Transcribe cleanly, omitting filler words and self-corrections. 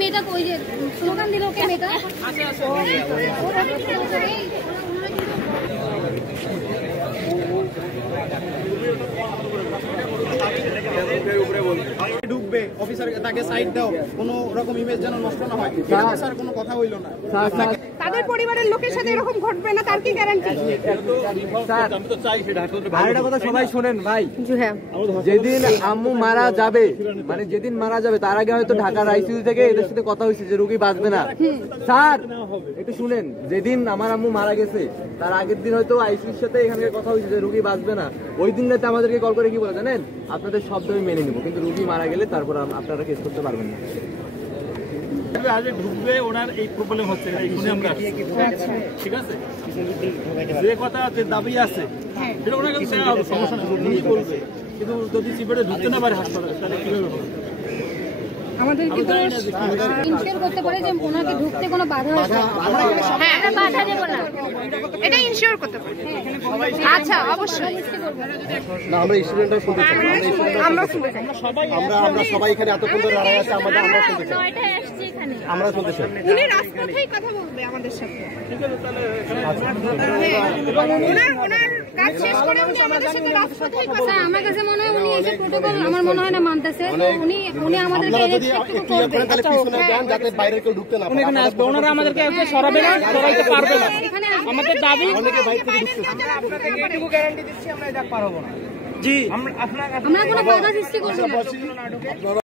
মেয়েটা ওই যে স্লোগান দিল ওকে মেয়েটা ঢুকবে অফিসার তাকে সাইড দাও, কোনো রকম ইমেজ যেন নষ্ট না হয়। স্যার কোনো কথা হইল না, তাদের পরিবারের লোকের সাথে এরকম ঘটবে না তার কি গ্যারান্টি? স্যার আরেকটা কথা সবাই শোনেন ভাই, যেদিন আম্মু মারা যাবে মানে যেদিন মারা যাবে তার আগে হয়তো ঢাকার আইসিইউ থেকে এদের সাথে কথা হয়েছে যে রোগী বাঁচবে না। স্যার একটু শুনেন, যেদিন আমার আম্মু মারা গেছে তার আগের দিন হয়তো আইসিইউর সাথে এখানকার কথা হয়েছে যে রোগী বাঁচবে না। ওই দিন রাতে আমাদেরকে কল করে কি বলে জানেন, আপনাদের শব্দ আমি মেনে নেবো কিন্তু রোগী মারা গেলে তারপর আপনারা কেস করতে পারবেন না। আগে ঢুকবে ওনার এই প্রবলেম হচ্ছে শুনে আমরা, ঠিক আছে, যে কথা যে দাবি আছে সেটা ওনাকে সমস্যা নেই বলবে, কিন্তু যদি সিপিডে ঢুকতে না পারে হাসপাতালে তাহলে কিভাবে হবে? আমাদের কি তো ইনশিওর করতে পারে যে ওনাকে ঢুকতে কোনো বাধা হবে? হ্যাঁ আমরা বাধা দেব না, এটা ইনশিওর করতে পারে। আচ্ছা অবশ্যই না, আমরা স্টুডেন্টরা শুনতে চাই, আমরা শুনতে চাই। আমরা সবাই এখানে এতক্ষণ ধরে দাঁড়ায় আছে, আমরা শুনতে চাই, আমরা শুনতে চাই। উনি রাজপথেই কথা বলবে আমাদের সাথে, ওনার কাজ শেষ করে উনি আমাদের সাথে রাজপথেই কথা। আমার কাছে মনে হয় উনি এই যে প্রোটোকল আমার মনে হয় না মানতেছে। উনি আমাদেরকে তাহলে পিছনে দেন যাতে বাইরে কেউ ঢুকতে না পারে। এখানে আসবে, ওনারা আমাদেরকে সরাবে না, সরাইতে পারবে না। আমাদের দাবি অনেকে বাইরে থেকে ঢুকতে এটুকু গ্যারান্টি দিচ্ছি আমরা এটা পারবো না। জি, আমরা কোনো বাধা সৃষ্টি করব না।